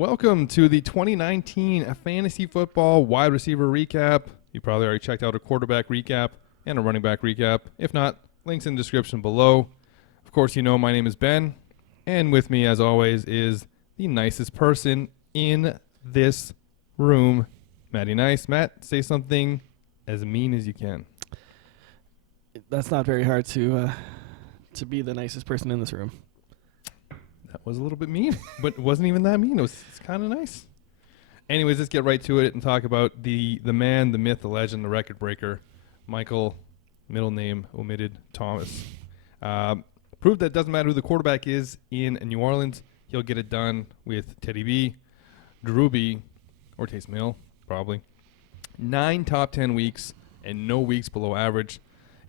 Welcome to the 2019 Fantasy Football Wide Receiver Recap. You probably already checked out a quarterback recap and a running back recap. If not, links in the description below. Of course, you know my name is Ben, and with me, as always, is the nicest person in this room, Matty Nice. Matt, say something as mean as you can. That's not very hard to be the nicest person in this room. That was a little bit mean, but it wasn't even that mean. It's kind of nice. Anyways, let's get right to it and talk about the man, the myth, the legend, the record breaker, Michael, middle name omitted, Thomas. Proved that it doesn't matter who the quarterback is in New Orleans. He'll get it done with Teddy B, Drew B, or Taysom Hill, probably. 9 top 10 weeks and no weeks below average.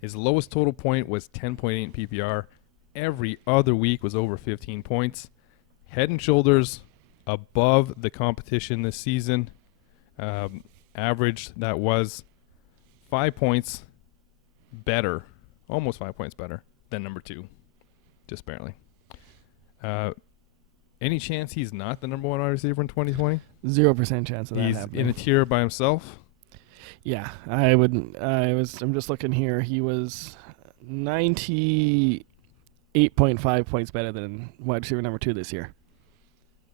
His lowest total point was 10.8 in PPR. Every other week was over 15 points. Head and shoulders above the competition this season. Average that was 5 points better, almost 5 points better than number 2. Just barely. Any chance he's not the number 1 wide receiver in 2020? 0% chance of that He's happening. in a tier by himself. Yeah, I wouldn't. I'm just looking here. He was 98.5 points better than wide receiver number 2 this year.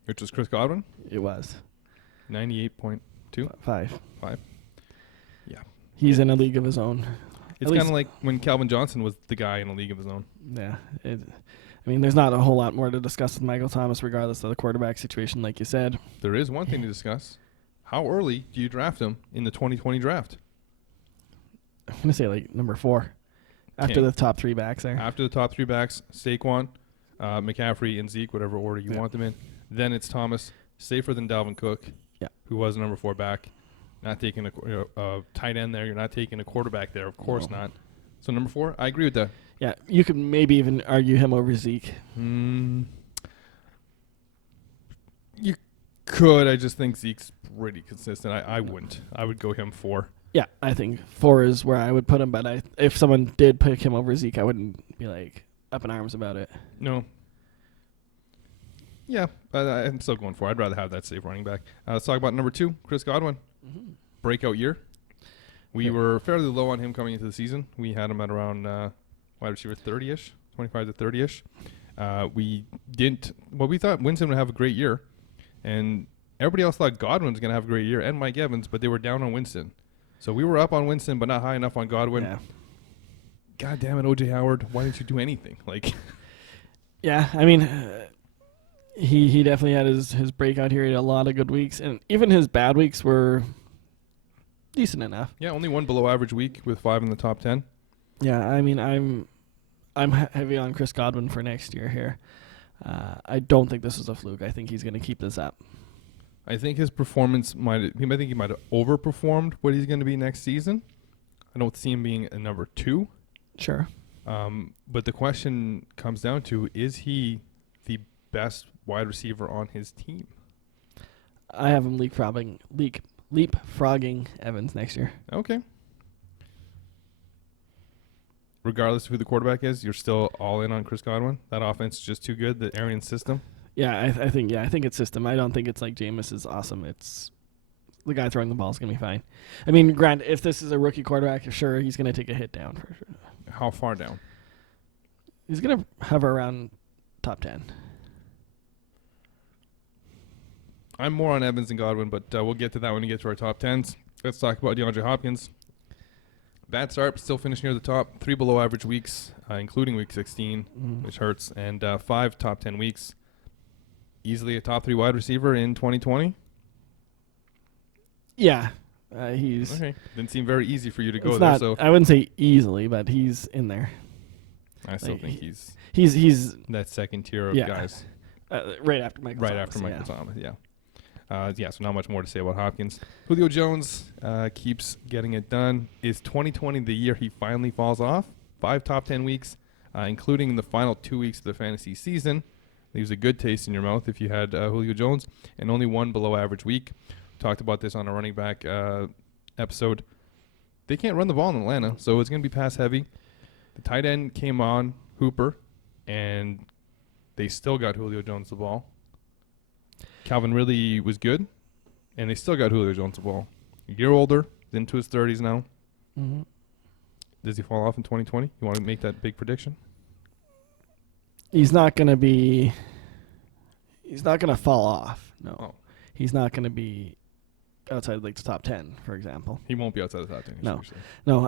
Which was Chris Godwin? It was 98.2? 5. Yeah. He's in a league of his own. It's kind of like when Calvin Johnson was the guy in a league of his own. Yeah. There's not a whole lot more to discuss with Michael Thomas, regardless of the quarterback situation, like you said. There is one thing to discuss. How early do you draft him in the 2020 draft? I'm going to say like number 4. After the top 3 backs there. After the top 3 backs, Saquon, McCaffrey, and Zeke, whatever order you want them in. Then it's Thomas, safer than Dalvin Cook, who was a number 4 back. Not taking a tight end there. You're not taking a quarterback there. Of course not. So number 4, I agree with that. Yeah, you could maybe even argue him over Zeke. You could. I just think Zeke's pretty consistent. I wouldn't. I would go him 4. Yeah, I think 4 is where I would put him, but if someone did pick him over Zeke, I wouldn't be like up in arms about it. No. Yeah, I'm still going 4. I'd rather have that safe running back. Let's talk about number 2, Chris Godwin. Mm-hmm. Breakout year. We were fairly low on him coming into the season. We had him at around wide receiver 30-ish, 25 to 30-ish. We thought Winston would have a great year, and everybody else thought Godwin was going to have a great year, and Mike Evans, but they were down on Winston. So we were up on Winston, but not high enough on Godwin. Yeah. God damn it, O.J. Howard. Why didn't you do anything? Yeah, he definitely had his breakout here. He had a lot of good weeks, and even his bad weeks were decent enough. Yeah, only one below average week with 5 in the top 10. Yeah, I'm heavy on Chris Godwin for next year here. I don't think this was a fluke. I think he's going to keep this up. I think his performance he might have overperformed what he's going to be next season. I don't see him being a number 2. Sure. But the question comes down to, is he the best wide receiver on his team? I have him leapfrogging Evans next year. Okay. Regardless of who the quarterback is, you're still all in on Chris Godwin? That offense is just too good, the Arian system? Yeah, I think it's system. I don't think it's like Jameis is awesome. It's the guy throwing the ball is going to be fine. Grant, if this is a rookie quarterback, sure, he's going to take a hit down for sure. How far down? He's going to hover around top 10. I'm more on Evans than Godwin, but we'll get to that when we get to our top 10s. Let's talk about DeAndre Hopkins. Bad start, but still finishing near the top. 3 below average weeks, including week 16, which hurts, and 5 top 10 weeks. Easily a top 3 wide receiver in 2020? Yeah. He's okay. Didn't seem very easy for you to go there. So I wouldn't say easily, but he's in there. I still think he's that second tier of guys. Right after Michael Thomas. Right after Michael Thomas, yeah. So not much more to say about Hopkins. Julio Jones keeps getting it done. Is 2020 the year he finally falls off? 5 top 10 weeks, including the final 2 weeks of the fantasy season. Leaves a good taste in your mouth if you had Julio Jones, and only 1 below average week. Talked about this on a running back episode. They can't run the ball in Atlanta, so it's going to be pass heavy. The tight end came on, Hooper, and they still got Julio Jones the ball. Calvin Ridley was good, and they still got Julio Jones the ball. A year older, into his 30s now. Mm-hmm. Does he fall off in 2020? You want to make that big prediction? He's not going to be. He's not going to fall off. No, Oh. He's not going to be outside like the top 10, for example. He won't be outside the top 10. No. Seriously. No.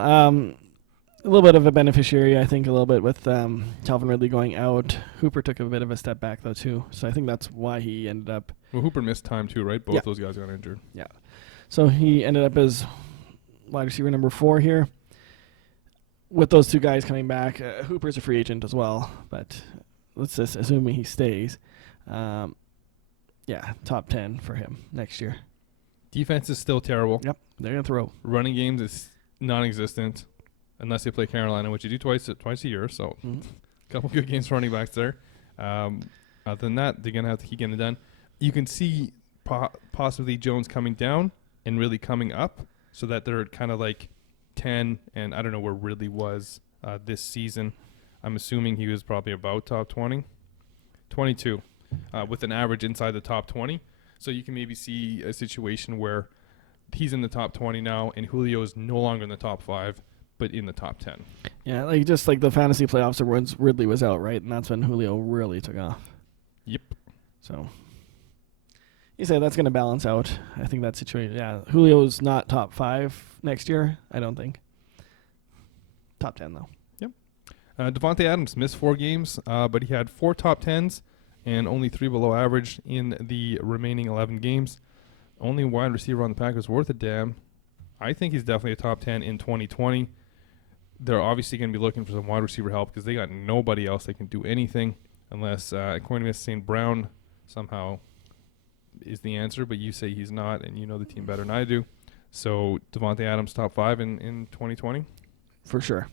A little bit of a beneficiary, I think, a little bit with Calvin Ridley going out. Hooper took a bit of a step back though too, so I think that's why he ended up. Well, Hooper missed time too, right? Both Yeah. those guys got injured. Yeah. So he ended up as wide receiver number 4 here. With those two guys coming back, Hooper's a free agent as well, but let's just assume he stays. Top 10 for him next year. Defense is still terrible. Yep, they're gonna throw. Running games is non-existent unless they play Carolina, which you do twice a year. So a couple good games for running backs there. Other than that, they're gonna have to keep getting it done. You can see possibly Jones coming down and really coming up, so that they're kind of like 10, and I don't know where Ridley was this season. I'm assuming he was probably about top 20, 22, with an average inside the top 20. So you can maybe see a situation where he's in the top 20 now, and Julio is no longer in the top 5, but in the top 10. Yeah, like just like the fantasy playoffs where Ridley was out, right? And that's when Julio really took off. Yep. So you say that's going to balance out. I think that situation. Yeah, Julio's not top 5 next year. I don't think. Top 10 though. Yep. Devontae Adams missed 4 games, but he had 4 top 10s and only 3 below average in the remaining 11 games. Only wide receiver on the Packers worth a damn. I think he's definitely a top 10 in 2020. They're obviously going to be looking for some wide receiver help because they got nobody else that can do anything unless, according to Mr. St. Brown, somehow is the answer, but you say he's not, and you know the team better than I do. So Devontae Adams top 5 in 2020? For sure.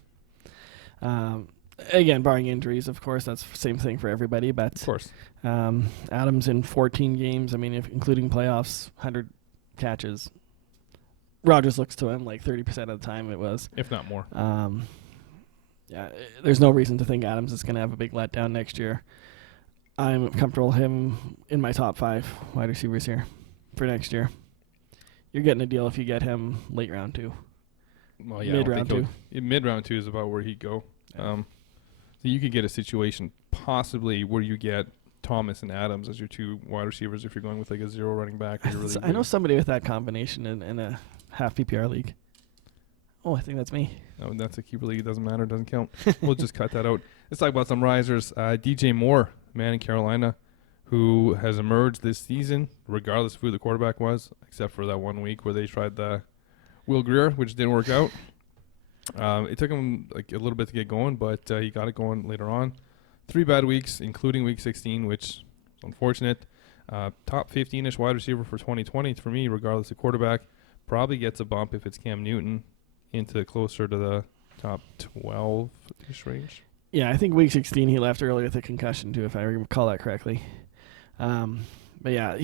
Again, barring injuries, of course, that's the same thing for everybody. But Of course. Adams in 14 games, I mean, if including playoffs, 100 catches. Rodgers looks to him like 30% of the time it was. If not more. There's no reason to think Adams is going to have a big letdown next year. I'm comfortable with him in my top 5 wide receivers here for next year. You're getting a deal if you get him late round 2. Well, yeah, Mid-round 2. Mid-round 2 is about where he'd go. Yeah. So you could get a situation possibly where you get Thomas and Adams as your 2 wide receivers if you're going with like a 0 running back. Or you're really I know somebody with that combination in a half PPR league. Oh, I think that's me. No, that's a keeper league. It doesn't matter. It doesn't count. We'll just cut that out. Let's talk about some risers. DJ Moore, man in Carolina, who has emerged this season, regardless of who the quarterback was, except for that 1 week where they tried the Will Grier, which didn't work out. It took him like a little bit to get going, but he got it going later on. 3 bad weeks, including week 16, which is unfortunate. Top 15-ish wide receiver for 2020 for me, regardless of quarterback. Probably gets a bump if it's Cam Newton into closer to the top 12-ish range. Yeah, I think week 16 he left early with a concussion too, if I recall that correctly. But yeah,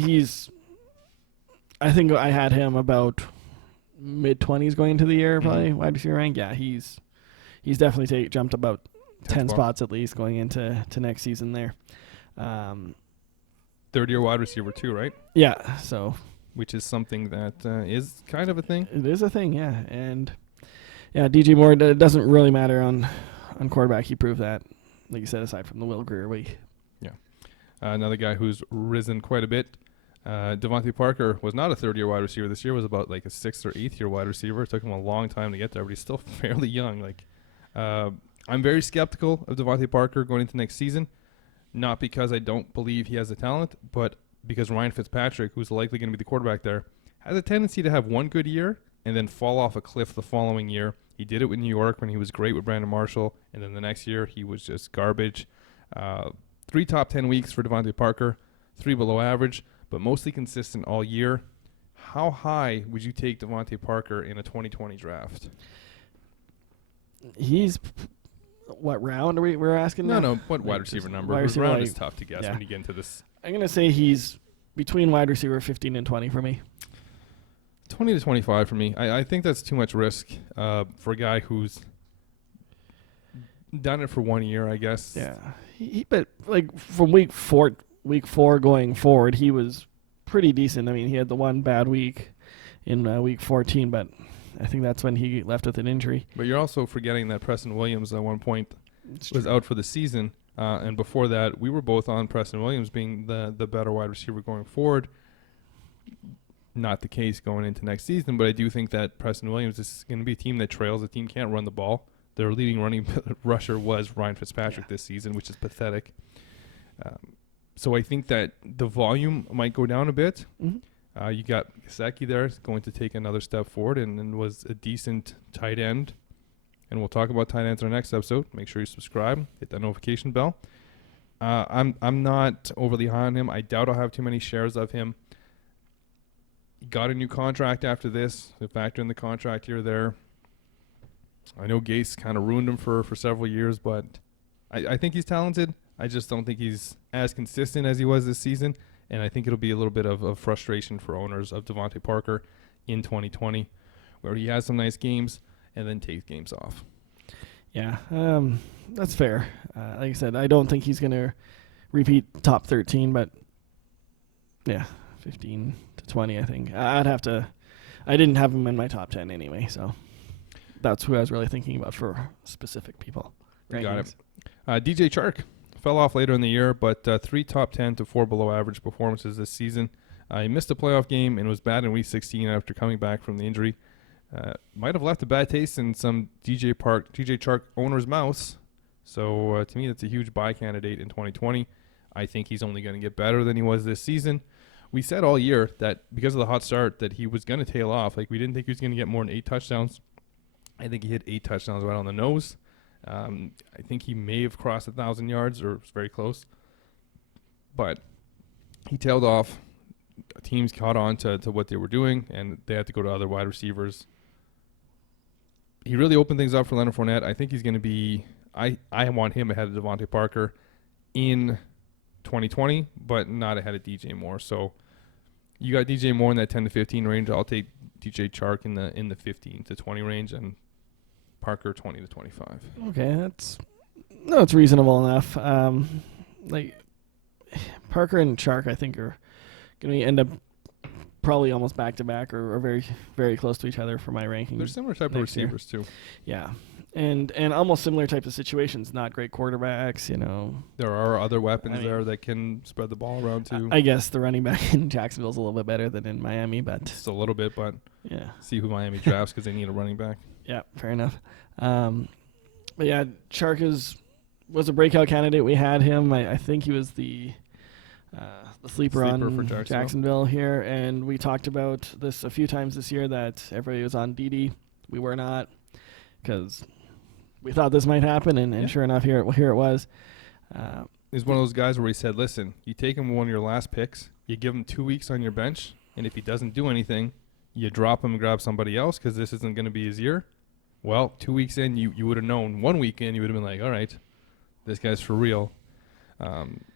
I think I had him about mid-20s going into the year, probably wide receiver rank. Yeah, he's definitely jumped about 10 spots at least going into next season there. Third-year wide receiver too, right? Yeah, so which is something that is kind of a thing. It is a thing, yeah. And yeah, DJ Moore, it doesn't really matter on quarterback. He proved that, like you said, aside from the Will Grier week. Yeah. Another guy who's risen quite a bit. Devontae Parker was not a third-year wide receiver this year. Was about like a 6th or 8th year wide receiver. It took him a long time to get there, but he's still fairly young. Like, I'm very skeptical of Devontae Parker going into next season. Not because I don't believe he has the talent, but because Ryan Fitzpatrick, who's likely going to be the quarterback there, has a tendency to have one good year and then fall off a cliff the following year. He did it with New York when he was great with Brandon Marshall, and then the next year he was just garbage. 3 top 10 weeks for Devontae Parker, 3 below average, but mostly consistent all year. How high would you take Devontae Parker in a 2020 draft? He's what round are we're asking? No, what wide receiver number? Round is tough to guess when you get into this. I'm going to say he's between wide receiver 15 and 20 for me. 20 to 25 for me. I think that's too much risk for a guy who's done it for 1 year, I guess. Yeah. But like from week four going forward, he was pretty decent. I mean, he had the one bad week in week 14, but I think that's when he left with an injury. But you're also forgetting that Preston Williams at one point was out for the season. And before that, we were both on Preston Williams being the better wide receiver going forward. Not the case going into next season, but I do think that Preston Williams is going to be a team that trails. The team can't run the ball. Their leading running rusher was Ryan Fitzpatrick this season, which is pathetic. So I think that the volume might go down a bit. Mm-hmm. You got Gesicki there going to take another step forward and was a decent tight end. And we'll talk about tight ends in our next episode. Make sure you subscribe, hit that notification bell. I'm not overly high on him. I doubt I'll have too many shares of him. He got a new contract after this. So factor in the contract year there. I know Gase kind of ruined him for several years, but I think he's talented. I just don't think he's as consistent as he was this season. And I think it'll be a little bit of frustration for owners of Devontae Parker in 2020, where he has some nice games and then takes games off. Yeah, that's fair. Like I said, I don't think he's going to repeat top 13, but yeah, 15 to 20, I think. I didn't have him in my top 10 anyway, so that's who I was really thinking about for specific people. Got it. DJ Chark fell off later in the year, but 3 top 10 to 4 below average performances this season. He missed a playoff game and was bad in week 16 after coming back from the injury. Might have left a bad taste in some DJ Chark owners' mouths. So to me, that's a huge buy candidate in 2020. I think he's only going to get better than he was this season. We said all year that because of the hot start that he was going to tail off. Like, we didn't think he was going to get more than 8 touchdowns. I think he hit 8 touchdowns right on the nose. I think he may have crossed 1,000 yards or was very close. But he tailed off. Teams caught on to what they were doing, and they had to go to other wide receivers. He really opened things up for Leonard Fournette. I think he's going to be – I want him ahead of Devontae Parker in 2020, but not ahead of DJ Moore. So you got DJ Moore in that 10 to 15 range. I'll take DJ Chark in the 15 to 20 range, and Parker 20 to 25. Okay, that's reasonable enough. Like Parker and Chark, I think, are going to end up probably almost back to back or very, very close to each other for my ranking. They're similar type of receivers too. Yeah, and almost similar types of situations. Not great quarterbacks, you know. There are other weapons there that can spread the ball around too. I guess the running back in Jacksonville is a little bit better than in Miami, but just a little bit. But yeah, see who Miami drafts because they need a running back. Yeah, fair enough. But yeah, Chark was a breakout candidate. We had him. I think he was the sleeper on for Jacksonville here, and we talked about this a few times this year that everybody was on DD. We were not, because we thought this might happen, and sure enough, here it was. He's one of those guys where he said, listen, you take him one of your last picks, you give him 2 weeks on your bench, and if he doesn't do anything, you drop him and grab somebody else because this isn't going to be his year. Well, 2 weeks in, you would have known. 1 week in, you would have been like, all right, this guy's for real.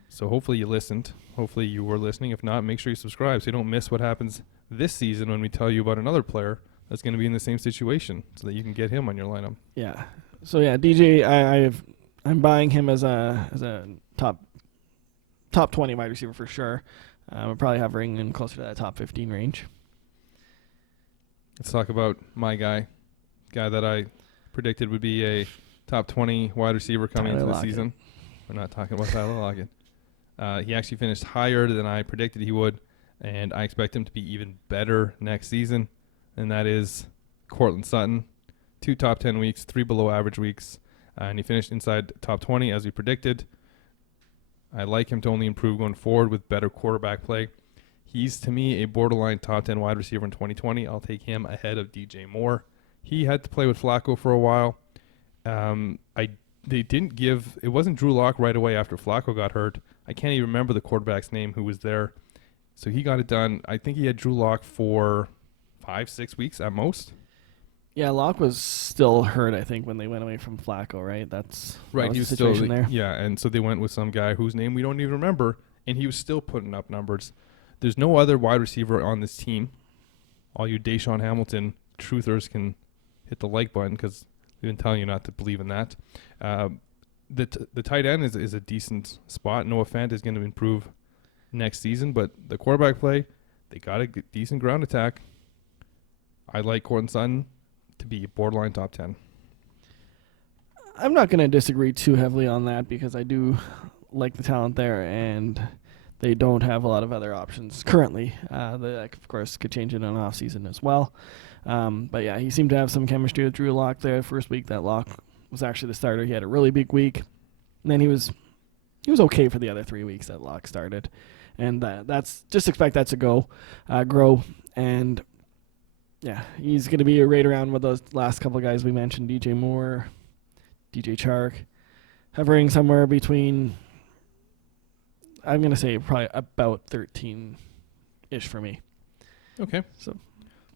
So hopefully you listened. Hopefully you were listening. If not, make sure you subscribe so you don't miss what happens this season when we tell you about another player that's going to be in the same situation so that you can get him on your lineup. Yeah. So yeah, DJ, I'm buying him as a top 20 wide receiver for sure. I'll probably have ring in closer to that top 15 range. Let's talk about my guy that I predicted would be a top 20 wide receiver coming into the season. We're not talking about Tyler Lockett. He actually finished higher than I predicted he would, and I expect him to be even better next season, and that is Courtland Sutton. 2 top 10 weeks, 3 below average weeks, and he finished inside top 20 as we predicted. I like him to only improve going forward with better quarterback play. He's, to me, a borderline top 10 wide receiver in 2020. I'll take him ahead of DJ Moore. He had to play with Flacco for a while. They didn't give – it wasn't Drew Lock right away after Flacco got hurt. I can't even remember the quarterback's name who was there. So he got it done. I think he had Drew Lock for 5-6 weeks at most. Yeah, Locke was still hurt, I think, when they went away from Flacco, right? That's right. He was the situation still there. Yeah, and so they went with some guy whose name we don't even remember, and he was still putting up numbers. There's no other wide receiver on this team. All you Deshaun Hamilton truthers can hit the like button because we've been telling you not to believe in that. The tight end is a decent spot. Noah Fant is going to improve next season, but the quarterback play, They got a decent ground attack. I like Courtland Sutton to be borderline top 10. I'm not going to disagree too heavily on that because I do like the talent there, and they don't have a lot of other options currently. That, of course, could change in an off season as well. But yeah, he seemed to have some chemistry with Drew Lock there. First week, that Lock was actually the starter. He had a really big week. And then he was okay for the other 3 weeks that Lock started. And that's just expect that to grow. And yeah, he's going to be right around with those last couple of guys we mentioned, DJ Moore, DJ Chark, hovering somewhere between, I'm going to say probably about 13-ish for me. Okay. So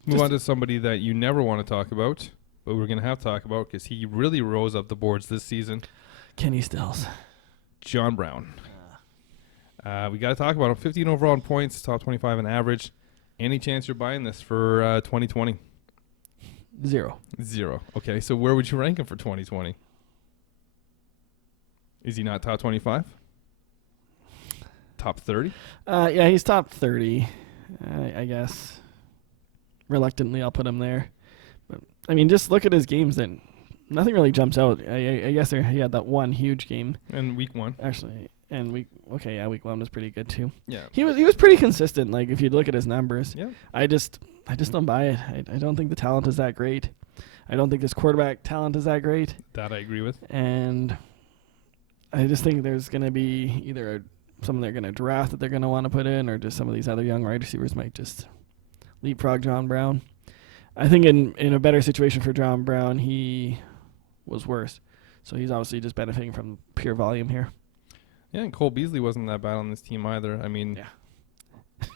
move on to somebody that you never want to talk about, but we're going to have to talk about because he really rose up the boards this season. Kenny Stills. John Brown. We got to talk about him. 15 overall in points, top 25 in average. Any chance you're buying this for 2020? Zero. Okay, so where would you rank him for 2020? Is he not top 25? Top 30? Yeah, he's top 30, I guess. Reluctantly, I'll put him there. But I mean, just look at his games. Then nothing really jumps out. I guess he had that one huge game. And week 1. Actually, and week 1 was pretty good too. Yeah. He was pretty consistent. Like if you look at his numbers. Yeah. I just don't buy it. I don't think the talent is that great. I don't think this quarterback talent is that great. That I agree with. And I just think there's going to be either someone they're going to draft that they're going to want to put in, or just some of these other young wide receivers might just leapfrog John Brown. I think in a better situation for John Brown, he was worse. So he's obviously just benefiting from pure volume here. Yeah, and Cole Beasley wasn't that bad on this team either. I mean, yeah.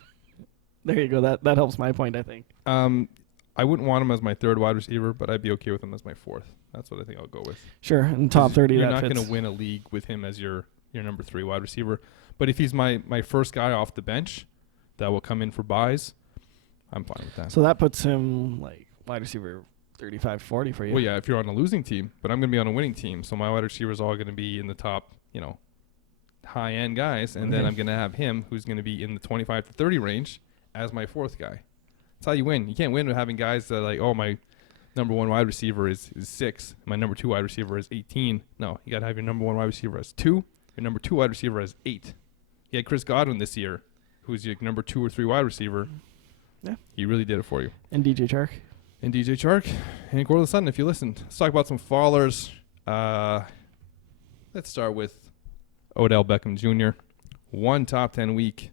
There you go. That helps my point, I think. I wouldn't want him as my third wide receiver, but I'd be okay with him as my fourth. That's what I think I'll go with. Sure, and top 30, you're that not fits. going to win a league with him as your number 3 wide receiver. But if he's my first guy off the bench that will come in for buys, I'm fine with that. So that puts him like wide receiver 35, 40 for you. Well, yeah, if you're on a losing team, but I'm going to be on a winning team, so my wide receivers are all going to be in the top, high-end guys, and then I'm going to have him, who's going to be in the 25 to 30 range, as my fourth guy. That's how you win. You can't win with having guys that are like, oh, my number 1 wide receiver is 6, my number 2 wide receiver is 18. No, you got to have your number 1 wide receiver as 2, your number 2 wide receiver as 8. You had Chris Godwin this year, who's your number 2 or 3 wide receiver. Yeah. He really did it for you. And DJ Chark. And DJ Chark and Courtland Sutton, if you listened. Let's talk about some fallers. Let's start with Odell Beckham Jr. 1 top 10 week,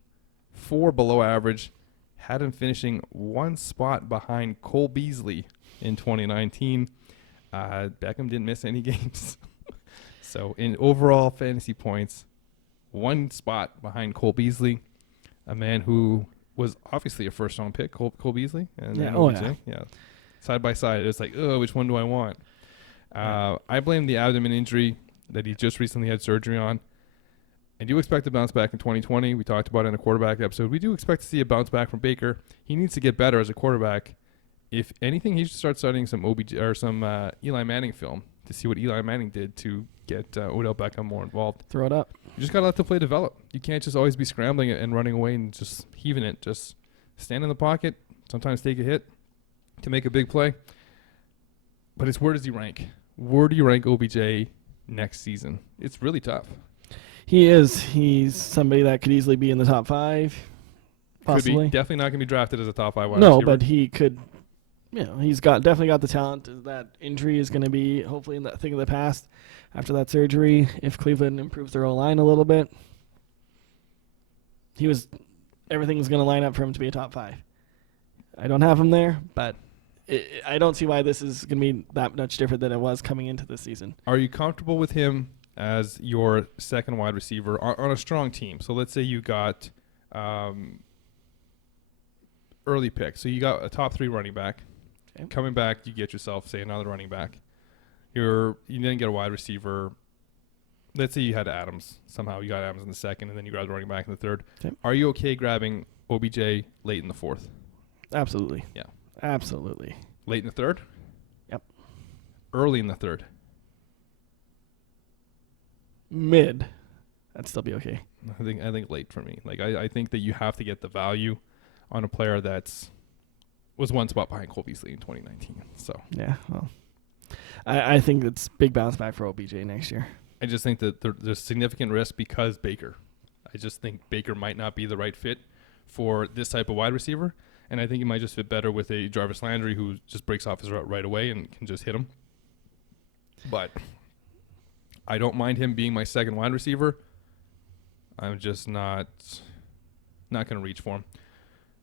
4 below average. Had him finishing 1 spot behind Cole Beasley in 2019. Beckham didn't miss any games. So in overall fantasy points, 1 spot behind Cole Beasley, a man who was obviously a first-round pick, Cole Beasley. And yeah. Side by side, it's like, which one do I want? I blame the abdomen injury that he just recently had surgery on. I do expect to bounce back in 2020. We talked about it in a quarterback episode. We do expect to see a bounce back from Baker. He needs to get better as a quarterback. If anything, he should start studying some Eli Manning film to see what Eli Manning did to get Odell Beckham more involved. Throw it up. You just got to let the play develop. You can't just always be scrambling and running away and just heaving it. Just stand in the pocket, sometimes take a hit to make a big play. But it's where does he rank? Where do you rank OBJ next season? It's really tough. He is. He's somebody that could easily be in the top 5, possibly. Could be. Definitely not going to be drafted as a top 5 wide receiver. receiver. No, but he could. He's definitely got the talent. That injury is going to be hopefully in that thing of the past after that surgery. If Cleveland improves their O-line a little bit, everything's going to line up for him to be a top 5. I don't have him there, but I don't see why this is going to be that much different than it was coming into this season. Are you comfortable with him as your second wide receiver on a strong team? So let's say you got early pick. So you got a top 3 running back. Okay. Coming back, you get yourself, say, another running back. You then get a wide receiver. Let's say you had Adams. Somehow you got Adams in the second, and then you grab the running back in the third. Okay. Are you okay grabbing OBJ late in the 4th? Absolutely. Yeah. Absolutely. Late in the 3rd? Yep. Early in the 3rd? Mid. That'd still be okay. I think late for me. Like I think that you have to get the value on a player was one spot behind Cole Beasley in 2019. So Yeah, well, I think it's big bounce back for OBJ next year. I just think that there's significant risk because Baker. I just think Baker might not be the right fit for this type of wide receiver, and I think he might just fit better with a Jarvis Landry who just breaks off his route right away and can just hit him. But I don't mind him being my second wide receiver. I'm just not going to reach for him.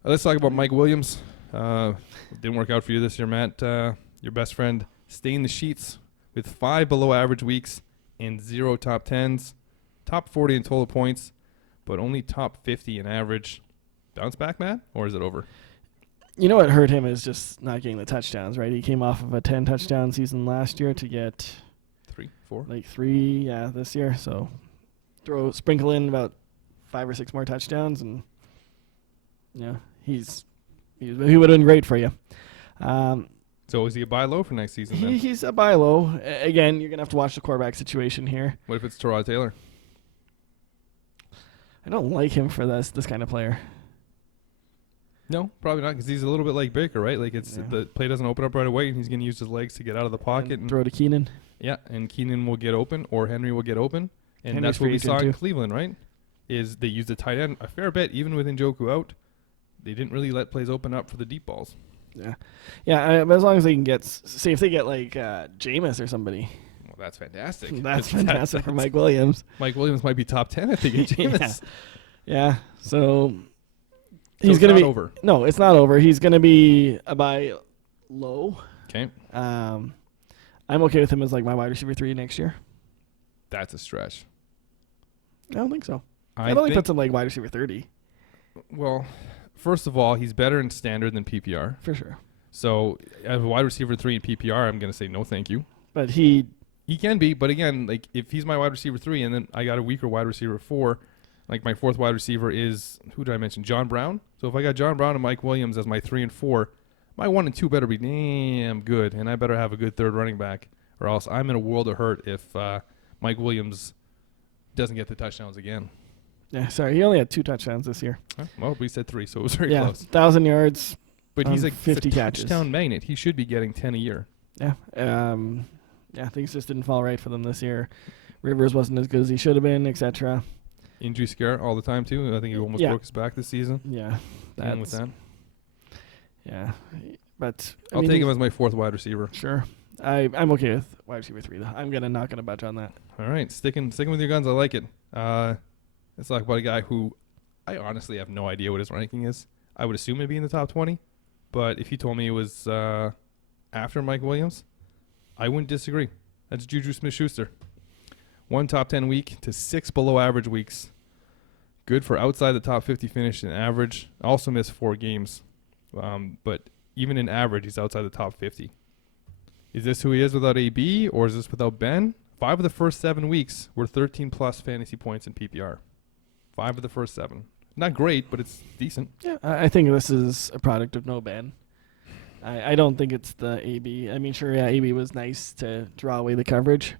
Let's talk about Mike Williams. Didn't work out for you this year, Matt. Your best friend stained the sheets with 5 below average weeks and 0 top 10s, top 40 in total points, but only top 50 in average. Bounce back, Matt, or is it over? You know what hurt him is just not getting the touchdowns, right? He came off of a 10 touchdown season last year to get 3, 4, like 3, this year. So sprinkle in about 5 or 6 more touchdowns, and he would have been great for you. So is he a buy low for next season then? He's a buy low. Again, you're gonna have to watch the quarterback situation here. What if it's Tyrod Taylor? I don't like him for this kind of player. No, probably not, because he's a little bit like Baker, right? Like the play doesn't open up right away, and he's going to use his legs to get out of the pocket and throw to Keenan. Yeah, and Keenan will get open, or Henry will get open, and Henry's that's what we free saw agent in too. Cleveland, right? Is they used the tight end a fair bit, even with Njoku out. They didn't really let plays open up for the deep balls. Yeah. But as long as they can say if they get like Jameis or somebody. Well, that's fantastic. That's fantastic for Mike Williams. Mike Williams might be top 10 if they get Jameis. Yeah. So He's going to be over. No, it's not over. He's going to be a buy low. Okay. I'm okay with him as like my wide receiver 3 next year. That's a stretch. I don't think so. I I'd only think, put him like wide receiver 30. Well, first of all, he's better in standard than PPR. For sure. So as a wide receiver 3 in PPR, I'm going to say no thank you. But he can be, but again, like if he's my wide receiver 3 and then I got a weaker wide receiver 4, like my 4th wide receiver is, who did I mention? John Brown. So if I got John Brown and Mike Williams as my 3 and 4, my 1 and 2 better be damn good, and I better have a good third running back, or else I'm in a world of hurt if Mike Williams doesn't get the touchdowns again. Yeah, sorry. He only had 2 touchdowns this year. Well, we said 3, so it was very Yeah, close. 1,000 yards. But he's a 50 catches. touchdown magnet. He should be getting 10 a year. Yeah. Things just didn't fall right for them this year. Rivers wasn't as good as he should have been, etc. Injury scare all the time, too. I think he almost broke his back this season. Yeah. Dealing with that. Yeah. But I'll take him as my 4th wide receiver. Sure. I'm okay with wide receiver 3, though. I'm not gonna budge on that. All right. Sticking with your guns. I like it. Let's talk about a guy who I honestly have no idea what his ranking is. I would assume it'd be in the top 20. But if you told me it was after Mike Williams, I wouldn't disagree. That's Juju Smith-Schuster. 1 top 10 week to 6 below average weeks. Good for outside the top 50 finish in average. Also missed 4 games. But even in average, he's outside the top 50. Is this who he is without AB, or is this without Ben? 5 of the first 7 weeks were 13-plus fantasy points in PPR. 5 of the first 7. Not great, but it's decent. Yeah, I think this is a product of no Ben. I don't think it's the AB. I mean, sure, yeah, AB was nice to draw away the coverage.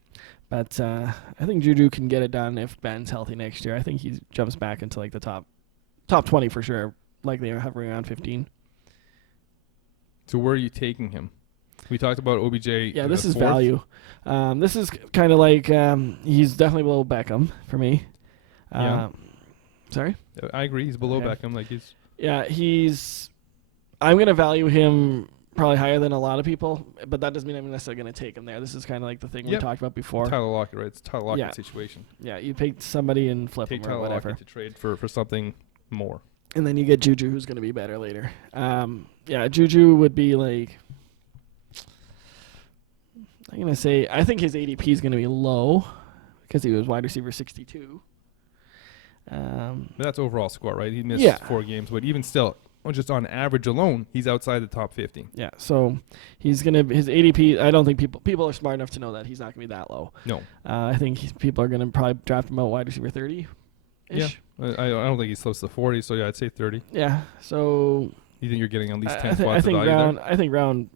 But I think Juju can get it done if Ben's healthy next year. I think he jumps back into like the top 20 for sure. Likely hovering around 15. So where are you taking him? We talked about OBJ. Yeah, this is value. This is kind of like he's definitely below Beckham for me. Yeah. Sorry? I agree. He's below Beckham. Yeah, I'm going to value him probably higher than a lot of people, but that doesn't mean I'm necessarily going to take him there. This is kind of like the thing we talked about before. Tyler Lockett, right? It's a Tyler Lockett situation. Yeah, you pick somebody and flip take him or Tyler whatever. Lockett to trade for something more. And then you get Juju, who's going to be better later. Juju would be like, I'm going to say, I think his ADP is going to be low because he was wide receiver 62. That's overall score, right? He missed 4 games, but even still, just on average alone, he's outside the top 50. Yeah, so his ADP, I don't think people are smart enough to know that he's not going to be that low. No. I think people are going to probably draft him out wide receiver 30-ish. Yeah, I don't think he's close to 40, so yeah, I'd say 30. Yeah, so... You think you're getting at least 10 spots of value there? I think round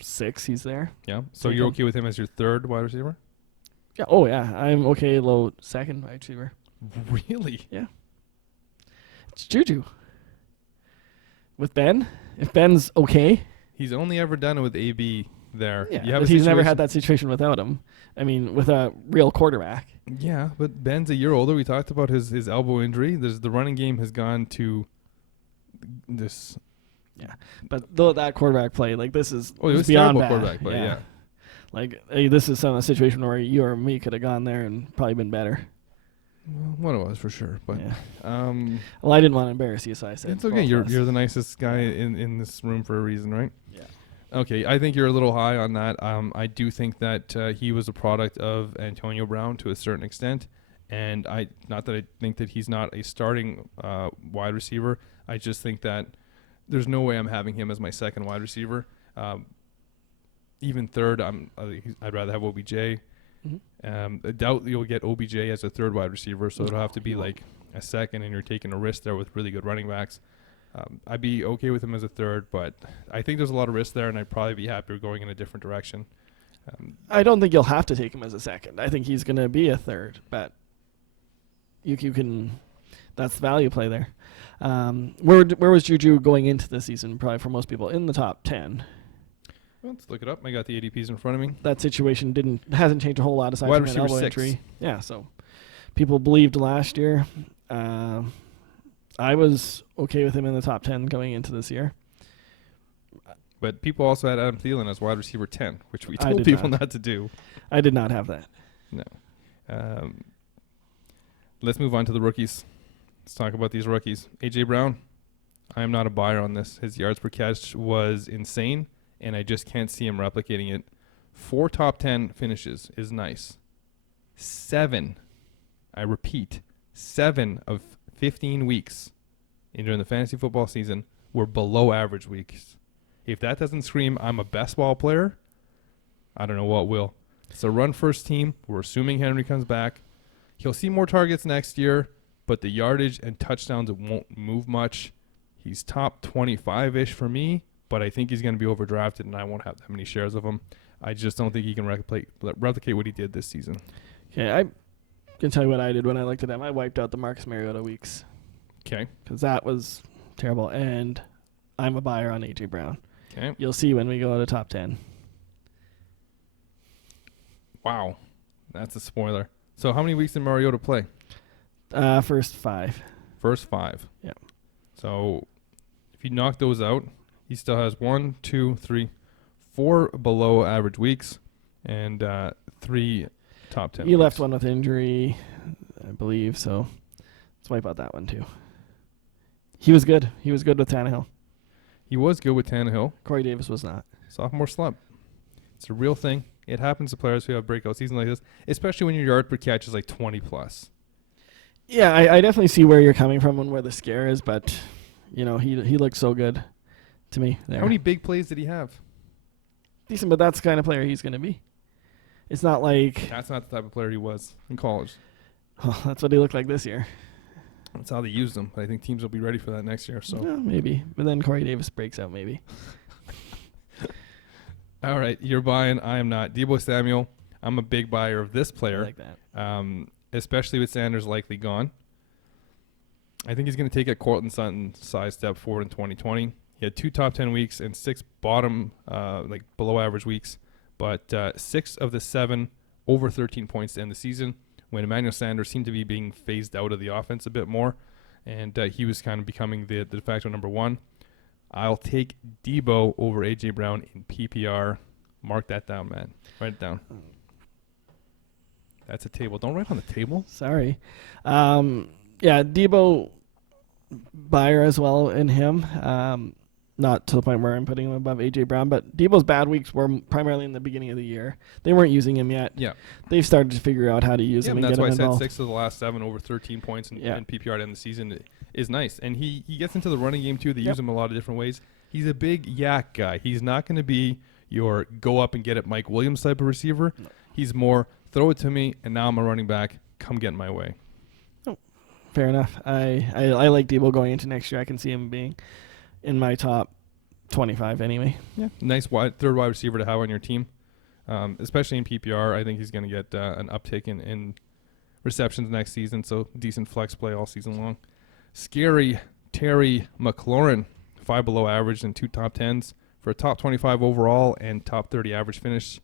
6 he's there. Yeah, so you're okay with him as your 3rd wide receiver? Yeah. Oh, yeah, I'm okay low 2nd wide receiver. Really? Yeah. It's Juju. With Ben, if Ben's okay, He's only ever done it with AB there. yeah, You have but a he's never situation- had that situation without him. I mean, with a real quarterback. Yeah, but Ben's a year older. We talked about his elbow injury. The running game has gone to this. But though that quarterback play, like this is Oh, it was beyond terrible bad. quarterback play. Yeah. Like this is a situation where you or me could have gone there and probably been better. Well, one of us for sure, but Yeah. um, Well, I didn't want to embarrass you, so I said it's okay. both You're of us. you're the nicest guy in this room for a reason, right? Yeah. Okay, I think you're a little high on that. I do think that he was a product of Antonio Brown to a certain extent, and not that I think that he's not a starting wide receiver. I just think that there's no way I'm having him as my second wide receiver. Even third, I'd rather have OBJ. Mm-hmm. I doubt you'll get OBJ as a third wide receiver, so it'll have to be like a second, and you're taking a risk there with really good running backs. I'd be okay with him as a third, but I think there's a lot of risk there, and I'd probably be happier going in a different direction. I don't think you'll have to take him as a second. I think he's going to be a third, but you can. That's the value play there. Where was Juju going into the season? Probably for most people in the top 10. Well, let's look it up. I got the ADPs in front of me. That situation hasn't changed a whole lot aside Wide from an receiver elbow 6. injury. Yeah, so people believed last year. I was okay with him in the top 10 going into this year. But people also had Adam Thielen as wide receiver 10, which we I told did people not. not to do. I did not have that. No. Let's move on to the rookies. Let's talk about these rookies. A.J. Brown, I am not a buyer on this. His yards per catch was insane, and I just can't see him replicating it. 4 top 10 finishes is nice. 7, I repeat, 7 of 15 weeks during the fantasy football season were below average weeks. If that doesn't scream I'm a best ball player, I don't know what will. It's a run-first team. We're assuming Henry comes back. He'll see more targets next year, but the yardage and touchdowns won't move much. He's top 25-ish for me, but I think he's going to be overdrafted, and I won't have that many shares of him. I just don't think he can replicate what he did this season. Okay, I can tell you what I did when I looked at him. I wiped out the Marcus Mariota weeks Okay. because that was terrible, and I'm a buyer on A.J. Brown. Okay. You'll see when we go to top 10. Wow. That's a spoiler. So how many weeks did Mariota play? First 5. First 5. Yep. So if you knock those out, he still has 1, 2, 3, 4 below average weeks and 3 top 10 You weeks. left one with injury, I believe, so let's wipe out that one too. He was good. He was good with Tannehill. He was good with Tannehill. Corey Davis was not. Sophomore slump. It's a real thing. It happens to players who have breakout seasons like this, especially when your yard per catch is like 20 plus. Yeah, I definitely see where you're coming from and where the scare is, but he looked so good to me there. How many big plays did he have? Decent, but that's the kind of player he's going to be. It's not like That's not the type of player he was in college. that's what he looked like this year. That's how they used him. But I think teams will be ready for that next year. So, Yeah, maybe. But then Corey Davis breaks out maybe. all right, you're buying. I am not. Deebo Samuel. I'm a big buyer of this I player. like that. Especially with Sanders likely gone. I think he's going to take a Cortland Sutton size step forward in 2020. He had 2 top 10 weeks and 6 bottom, below average weeks, but 6 of the 7 over 13 points to end the season when Emmanuel Sanders seemed to be being phased out of the offense a bit more, and he was kind of becoming the de facto number 1. I'll take Deebo over A.J. Brown in PPR. Mark that down, man. Write it down. That's a table. Don't write on the table. Sorry. Yeah, Debo buyer as well in him. Not to the point where I'm putting him above A.J. Brown, but Debo's bad weeks were primarily in the beginning of the year. They weren't using him yet. Yeah. They've started to figure out how to use him and that's get why him I said involved. 6 of the last 7 over 13 points in PPR to end the season is nice. And he gets into the running game, too. They use him a lot of different ways. He's a big yak guy. He's not going to be your go up and get it Mike Williams type of receiver. No. He's more throw it to me, and now I'm a running back. Come get in my way. Oh, fair enough. I like Debo going into next year. I can see him being in my top 25 anyway. Yeah, nice third wide receiver to have on your team, especially in PPR. I think he's going to get an uptick in receptions next season, so decent flex play all season long. Scary Terry McLaurin, 5 below average and 2 top 10s for a top 25 overall and top 30 average finish.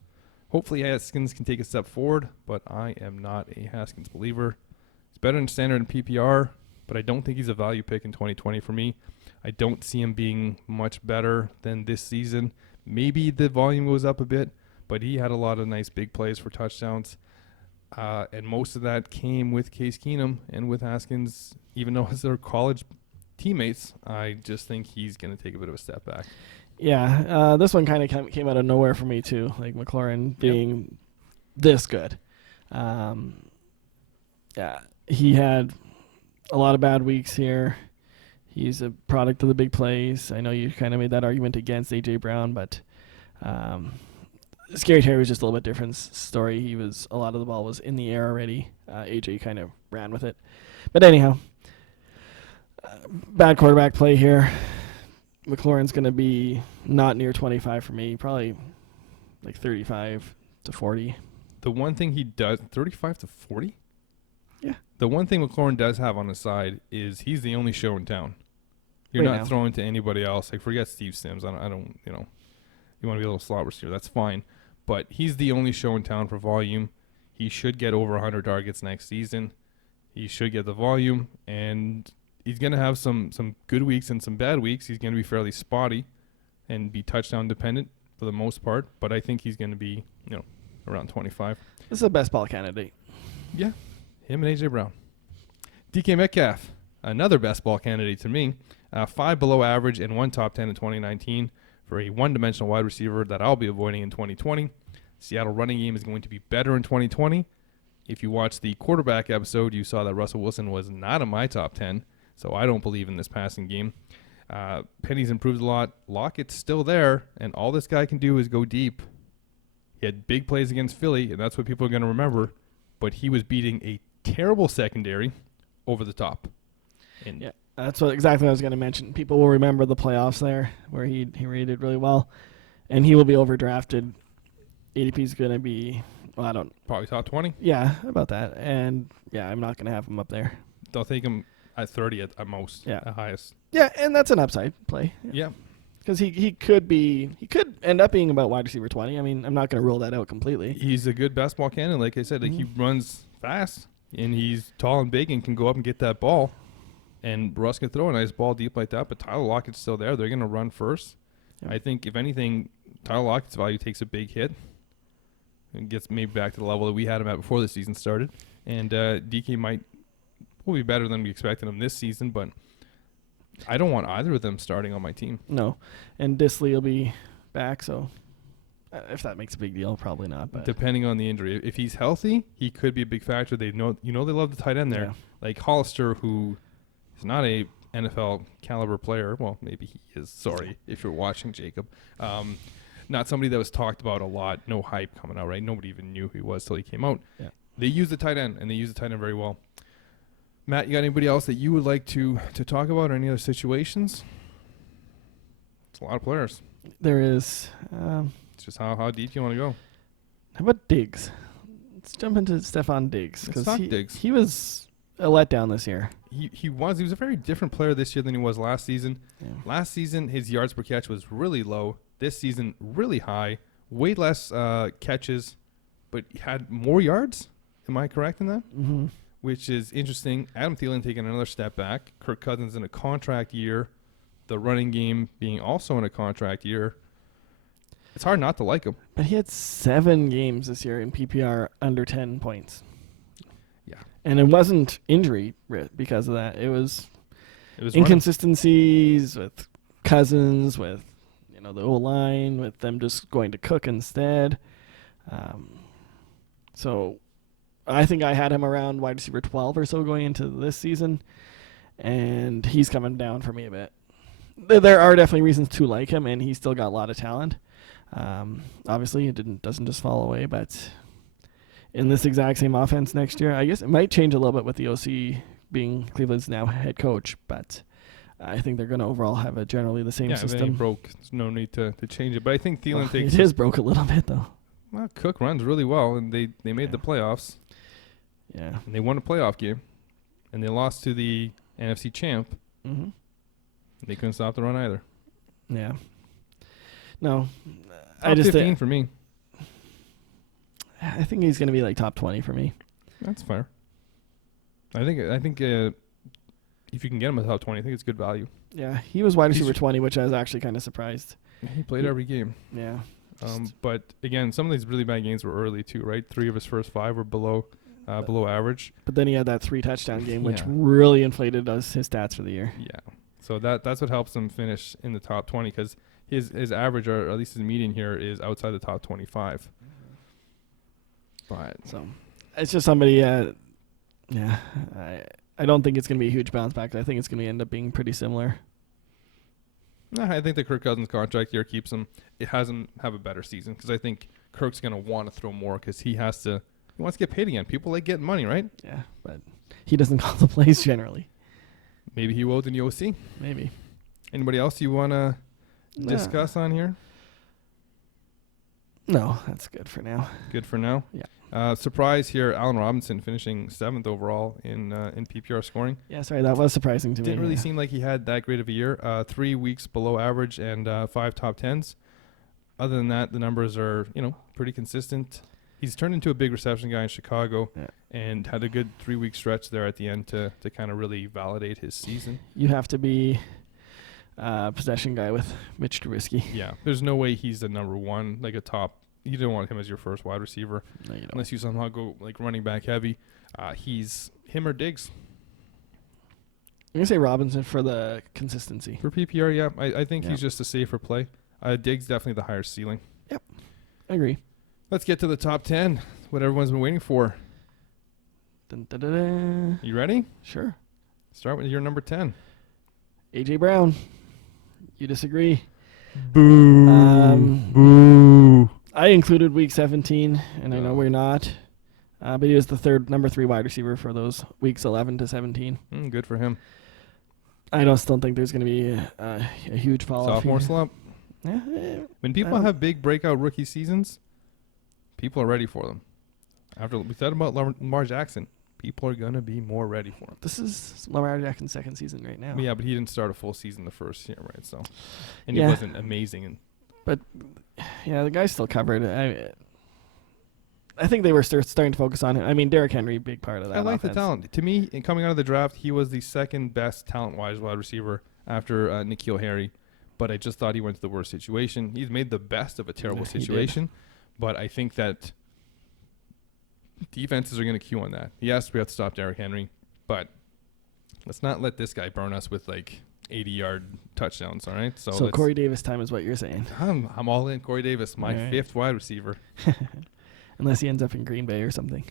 Hopefully Haskins can take a step forward, but I am not a Haskins believer. He's better than standard in PPR, but I don't think he's a value pick in 2020 for me. I don't see him being much better than this season. Maybe the volume goes up a bit, but he had a lot of nice big plays for touchdowns. And most of that came with Case Keenum and with Haskins, even though as their college teammates, I just think he's going to take a bit of a step back. Yeah, this one kind of came out of nowhere for me too, like McLaurin being this good. Yeah, he had a lot of bad weeks here. He's a product of the big plays. I know you kind of made that argument against A.J. Brown, but Scary Terry was just a little bit different story. A lot of the ball was in the air already. A.J. kind of ran with it. But anyhow, bad quarterback play here. McLaurin's going to be not near 25 for me, probably like 35 to 40. The one thing he does, 35 to 40? Yeah. The one thing McLaurin does have on his side is he's the only show in town. You're Right not now. throwing to anybody else. Like, forget Steve Sims. I don't, you want to be a little slot receiver. That's fine. But he's the only show in town for volume. He should get over 100 targets next season. He should get the volume, and he's going to have some good weeks and some bad weeks. He's going to be fairly spotty and be touchdown dependent for the most part. But I think he's going to be, around 25. This is a best ball candidate. Yeah, him and A.J. Brown. DK Metcalf, another best ball candidate to me. 5 below average and 1 top 10 in 2019 for a one-dimensional wide receiver that I'll be avoiding in 2020. Seattle running game is going to be better in 2020. If you watched the quarterback episode, you saw that Russell Wilson was not in my top 10, so I don't believe in this passing game. Penny's improved a lot. Lockett's still there, and all this guy can do is go deep. He had big plays against Philly, and that's what people are going to remember, but he was beating a terrible secondary over the top. And Yeah, that's exactly what I was going to mention. People will remember the playoffs there where he rated really well, and he will be overdrafted. ADP is going to be, I don't. probably top 20. Yeah, about that. And yeah, I'm not going to have him up there. They'll take him at 30 at most, Yeah. at highest. Yeah, and that's an upside play. Yeah. Because he could end up being about wide receiver 20. I mean, I'm not going to rule that out completely. He's a good basketball candidate. Like I said, he runs fast, and he's tall and big and can go up and get that ball. And Russ can throw a nice ball deep like that, but Tyler Lockett's still there. They're going to run first. Yeah. I think, if anything, Tyler Lockett's value takes a big hit and gets maybe back to the level that we had him at before the season started. And DK will be better than we expected him this season, but I don't want either of them starting on my team. No. And Disley will be back, so if that makes a big deal, probably not. But Depending on the injury. If he's healthy, he could be a big factor. They know they love the tight end there. Yeah. Like Hollister, who is not a NFL caliber player. Well, maybe he is. Sorry if you're watching, Jacob. Not somebody that was talked about a lot. No hype coming out, right? Nobody even knew who he was till he came out. Yeah. They use the tight end, and they use the tight end very well. Matt, you got anybody else that you would like to talk about, or any other situations? It's a lot of players. There is. It's just how deep you want to go. How about Diggs? Let's jump into Stephon Diggs. Let's talk Diggs. He was a letdown this year. He was a very different player this year than he was last season. Yeah. Last season, his yards per catch was really low. This season, really high. Way less catches, but he had more yards. Am I correct in that? Mm-hmm. Which is interesting. Adam Thielen taking another step back. Kirk Cousins in a contract year. The running game being also in a contract year. It's hard not to like him. But he had 7 games this year in PPR under 10 points. Yeah. And it wasn't injury because of that. It was Running. inconsistencies with Cousins, with the O-line, with them just going to Cook instead. So I think I had him around wide receiver 12 or so going into this season, and he's coming down for me a bit. There are definitely reasons to like him, and he's still got a lot of talent. Obviously, it doesn't just fall away, but in this exact same offense next year, I guess it might change a little bit with the OC being Cleveland's now head coach, but I think they're going to overall have generally the same system. Yeah, if it broke, there's no need to change it. But I think Thielen takes... It is broke a little bit, though. Well, Cook runs really well, and they made the playoffs. Yeah. And they won a playoff game, and they lost to the NFC champ. Mm-hmm. They couldn't stop the run either. Yeah. No. Top I just 15 for me. I think he's going to be like top 20 for me. That's fair. I think if you can get him a top 20, I think it's good value. Yeah, he was wide receiver 20, which I was actually kind of surprised. He played every game. Yeah. But again, some of these really bad games were early too, right? 3 of his first 5 were below average. But then he had that 3 touchdown game, which Yeah. really inflated his stats for the year. Yeah. So that's what helps him finish in the top 20 because his average, or at least his median here, is outside the top 25. But So it's just somebody, I don't think it's going to be a huge bounce back. I think it's going to end up being pretty similar. no, I think the Kirk Cousins contract here keeps him. It has him have a better season because I think Kirk's going to want to throw more because he wants to get paid again. People like getting money, right? Yeah, but he doesn't call the plays generally. Maybe he will in the OC. Maybe. Anybody else you want to discuss on here? No, that's good for now. Good for now. Yeah. Surprise here, Allen Robinson finishing 7th overall in PPR scoring. Yeah, sorry, that was surprising to me. Didn't really seem like he had that great of a year. 3 weeks below average and 5 top 10s. Other than that, the numbers are pretty consistent. He's turned into a big reception guy in Chicago and had a good 3-week stretch there at the end to kind of really validate his season. You have to be a possession guy with Mitch Trubisky. Yeah, there's no way he's the number one, like a top. You don't want him as your first wide receiver No, you don't. unless you somehow go like running back heavy. He's him or Diggs. I'm going to say Robinson for the consistency. For PPR, yeah. I think Yeah. he's just a safer play. Diggs definitely the higher ceiling. I agree. Let's get to the top 10, what everyone's been waiting for. Dun, dun, dun, dun. You ready? Sure. Start with your number 10. A.J. Brown. You disagree? Boo. Boo. I included week 17, and I know No. we're not. But he was the number 3 wide receiver for those weeks 11 to 17. Good for him. I just don't think there's going to be a huge fall off. Sophomore slump. Yeah, When people have big breakout rookie seasons, people are ready for them. After we said about Lamar Jackson, people are going to be more ready for him. this is Lamar Jackson's second season right now. Yeah, but he didn't start a full season the first year, right? So, and Yeah. he wasn't amazing. Yeah, the guy's still covered. I think they were starting to focus on him. I mean, Derrick Henry, big part of that. I like the offense. talent. To me, in coming out of the draft, he was the second best talent-wise wide receiver after N'Keal Harry. But I just thought he went to the worst situation. He's made the best of a terrible He did. situation. But I think that defenses are going to queue on that. Yes, we have to stop Derrick Henry, but let's not let this guy burn us with like 80-yard touchdowns. All right. So Corey Davis time is what you're saying, I'm all in Corey Davis, my All right. 5th wide receiver. unless he ends up in Green Bay or something.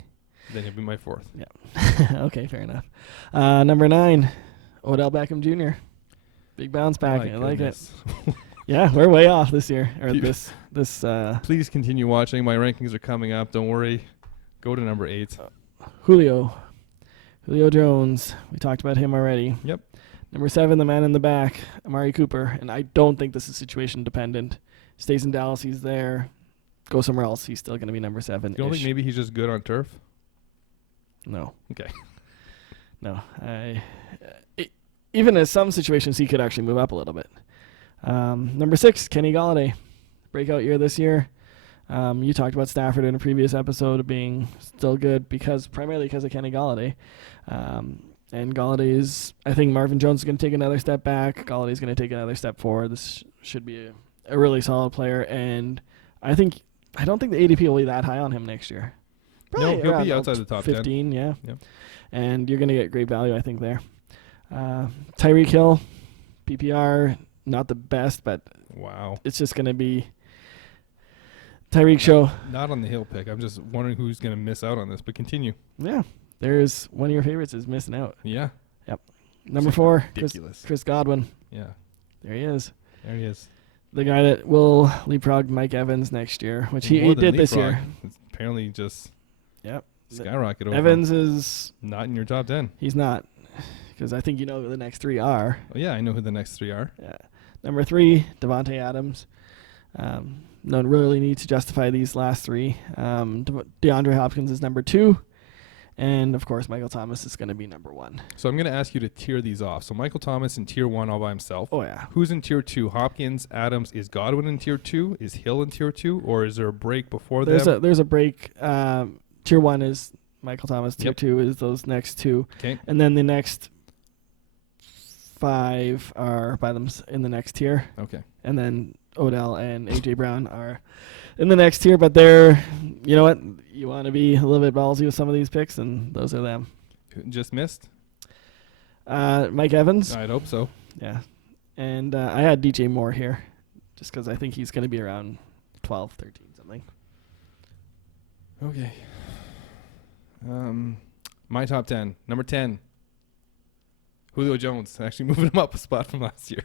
Then he'll be my 4th. Okay, fair enough. Number 9, Odell Beckham Jr. Big bounce back. My I like it. goodness. Yeah, we're way off this year or Keep- this. Please continue watching. My rankings are coming up. Don't worry. Go to number 8. Julio Jones. We talked about him already. Yep. Number 7, the man in the back, Amari Cooper. And I don't think this is situation dependent. Stays in Dallas, he's there. Go somewhere else, he's still going to be number 7. You don't think maybe he's just good on turf? No. Okay. No. Even in some situations, he could actually move up a little bit. Number 6, Kenny Golladay. Breakout year this year. You talked about Stafford in a previous episode being still good primarily because of Kenny Golladay. And Golladay is, I think Marvin Jones is going to take another step back. Golladay is going to take another step forward. This should be a really solid player. And I don't think the ADP will be that high on him next year. No, he'll around be outside the top 10. 15, yeah. Yep. And you're going to get great value, I think, there. Tyreek Hill, PPR, not the best, but Wow. it's just going to be Tyreek show. Not on the Hill pick. I'm just wondering who's going to miss out on this, but continue. Yeah. There's one of your favorites is missing out. Yeah. Number 4, Ridiculous. Chris Godwin. Yeah. There he is. There he is. The guy that will leapfrog Mike Evans next year, which he More than did this leapfrog. year. It's apparently just Yep. skyrocket over. Evans is, Not in your top 10. he's not, because I think you know who the next 3 are. Oh, yeah, I know who the next 3 are. Yeah. Number 3, Devontae Adams. No really need to justify these last 3. DeAndre Hopkins is number 2. And, of course, Michael Thomas is going to be number 1. So I'm going to ask you to tier these off. So Michael Thomas in tier 1 all by himself. Oh, yeah. Who's in tier 2? Hopkins, Adams. Is Godwin in tier 2? Is Hill in tier 2? Or is there a break before them? There's a break. Tier 1 is Michael Thomas. Tier Yep. 2 is those next 2. Okay. And then the next 5 are by them in the next tier. Okay. And then Odell and A.J. Brown are in the next tier. But they're, you know what? You want to be a little bit ballsy with some of these picks, and those are them. Just missed? Mike Evans. I'd hope so. Yeah. And I had DJ Moore here just because I think he's going to be around 12, 13, something. Okay. My top 10. Number 10. Julio Jones. Actually moving him up a spot from last year.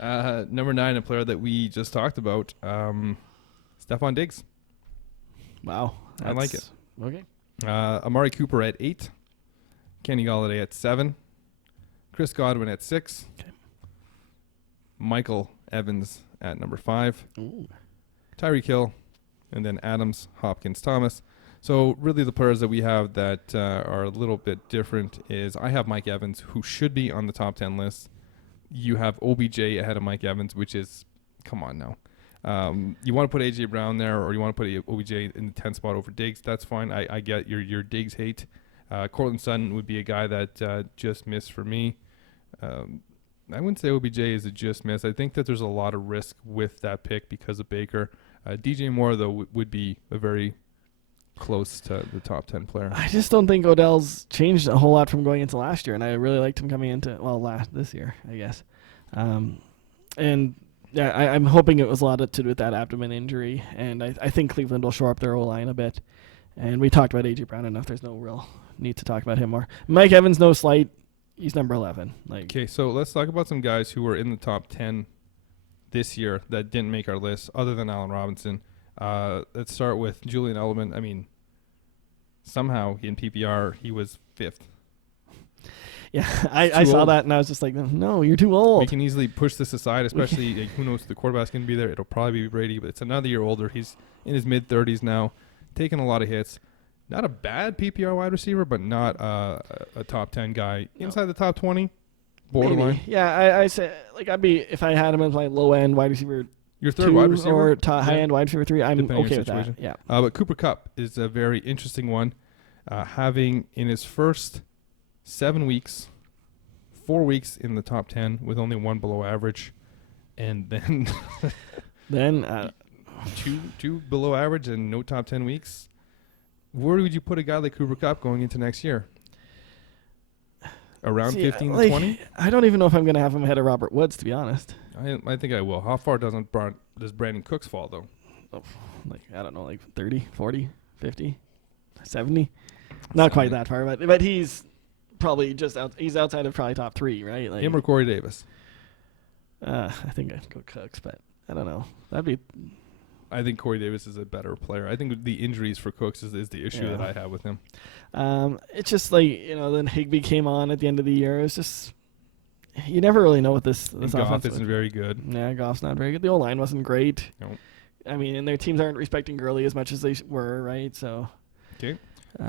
Number 9, a player that we just talked about. Stephon Diggs. Wow. I like it. Okay. Amari Cooper at 8. Kenny Golladay at 7. Chris Godwin at 6. Okay. Michael Evans at number 5. Ooh. Tyreek Hill. And then Adams, Hopkins, Thomas. So really the players that we have that are a little bit different is I have Mike Evans, who should be on the top 10 list. You have OBJ ahead of Mike Evans, which is, come on now. You want to put A.J. Brown there, or you want to put OBJ in the 10th spot over Diggs. That's fine. I get your Diggs hate. Cortland Sutton would be a guy that just missed for me. I wouldn't say OBJ is a just miss. I think that there's a lot of risk with that pick because of Baker. DJ Moore, though, would be a very close to the top 10 player. I just don't think Odell's changed a whole lot from going into last year, and I really liked him coming into, this year, I guess. And yeah, I'm hoping it was a lot to do with that abdomen injury, and I think Cleveland will shore up their O-line a bit. And we talked about A.J. Brown enough. There's no real need to talk about him more. Mike Evans, no slight. He's number 11. Okay, so let's talk about some guys who were in the top 10 this year that didn't make our list, other than Allen Robinson. Let's start with Julian Edelman. I mean, somehow in PPR he was 5th. Yeah, I saw that and I was just like, no, you're too old. We can easily push this aside, especially who knows if the quarterback's going to be there. It'll probably be Brady, but it's another year older. He's in his mid-30s now, taking a lot of hits. Not a bad PPR wide receiver, but not a top 10 guy. Inside the top 20, borderline. Maybe. Yeah, I say I'd be, if I had him as my low-end wide receiver your third 2 wide receiver or high-end wide receiver 3, I'm Depending on okay your with situation. that. Yeah. But Cooper Kupp is a very interesting one. Having in his first 7 weeks, 4 weeks in the top 10 with only 1 below average, and then two below average and no top 10 weeks. Where would you put a guy like Cooper Kupp going into next year? Around 15 to 20? I don't even know if I'm going to have him ahead of Robert Woods, to be honest. I think I will. How far does Brandon Cooks fall, though? I don't know, 30, 40, 50, 70? Not quite that far, but he's probably he's outside of probably top 3, right? Him or Corey Davis? I think I'd go Cooks, but I don't know. I think Corey Davis is a better player. I think the injuries for Cooks is the issue that I have with him. It's just then Higbee came on at the end of the year. It's just, you never really know what this Goff isn't very good. Yeah, Goff's not very good. The O-line wasn't great. Nope. I mean, and their teams aren't respecting Gurley as much as they were, right? So. Okay.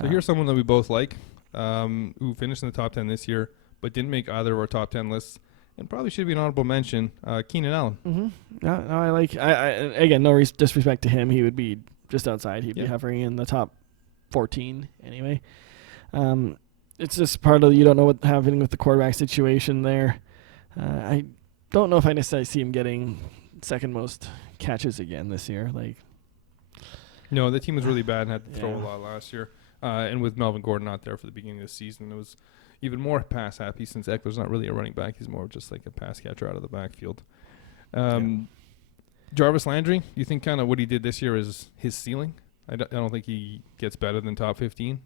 So here's someone that we both like, who finished in the top 10 this year, but didn't make either of our top 10 lists. And probably should be an honorable mention, Keenan Allen. Mm-hmm. No, I like. Again, no disrespect to him. He would be just outside. He'd be hovering in the top 14 anyway. It's just part of you don't know what's happening with the quarterback situation there. I don't know if I necessarily see him getting second most catches again this year. No, the team was really bad and had to throw a lot last year. And with Melvin Gordon not there for the beginning of the season, it was even more pass happy since Eckler's not really a running back. He's more just like a pass catcher out of the backfield. Jarvis Landry, do you think kind of what he did this year is his ceiling? I don't think he gets better than top 15.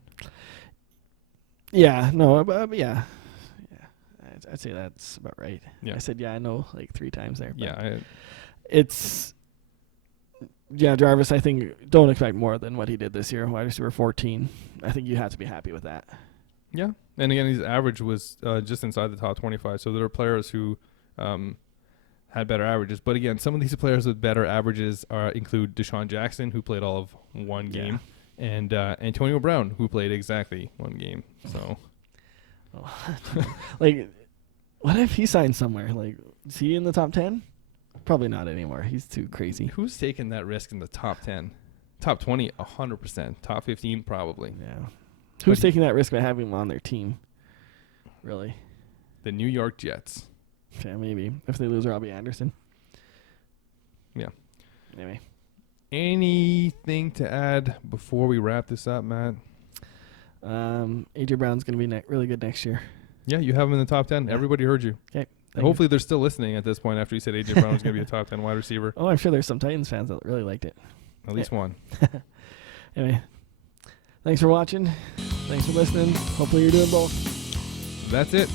Yeah, no, yeah. I'd say that's about right. Yeah. I said, I know 3 times there. But Jarvis, I think, don't expect more than what he did this year. Wide receiver 14. I think you have to be happy with that. Yeah. And again, his average was just inside the top 25. So there are players who had better averages. But again, some of these players with better averages include Deshaun Jackson, who played all of one game. and Antonio Brown, who played exactly one game. So, like, what if he signed somewhere? Like, is he in the top 10? Probably not anymore. He's too crazy. who's taking that risk in the top 10? Top 20, 100%. Top 15, probably. Yeah. Who's taking that risk by having him on their team? Really? The New York Jets. Yeah, maybe. If they lose Robbie Anderson. Yeah. Anyway. Anything to add before we wrap this up, Matt? AJ Brown's going to be really good next year. Yeah, you have him in the top 10. Yeah. Everybody heard you. Okay. And hopefully they're still listening at this point after you said AJ Brown was going to be a top 10 wide receiver. Oh, I'm sure there's some Titans fans that really liked it. At least one. Anyway, thanks for watching. Thanks for listening. Hopefully you're doing both. That's it.